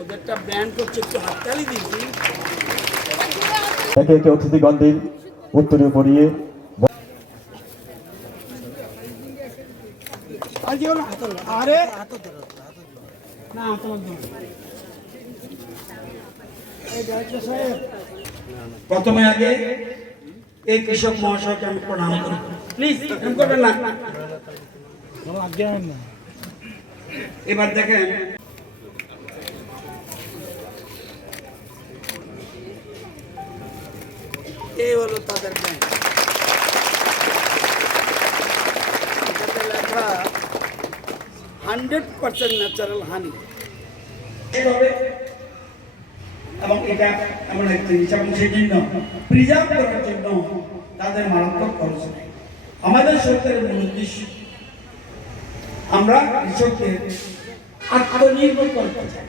ওদেরটা brand করছে একটু হাততালি দিচ্ছি একে একে অতিথিগণদের উত্তরে পড়িয়ে আর না প্রথমে আগে এই কৃষক মহাশয়কে আমি প্রণাম করি। প্লিজ করবেন না। এবার দেখেন এই হলো তাদের bank hundred percent natural honey এইভাবে, এবং এটা এমন একটি এবং সেই জন্য প্রিজার্ভ করার জন্য তাদের মারাত্মক খরচ নেই আমাদের সরকারের মূল উদ্দেশ্য, আমরা কৃষকদের আত্মনির্ভর করতে চাই।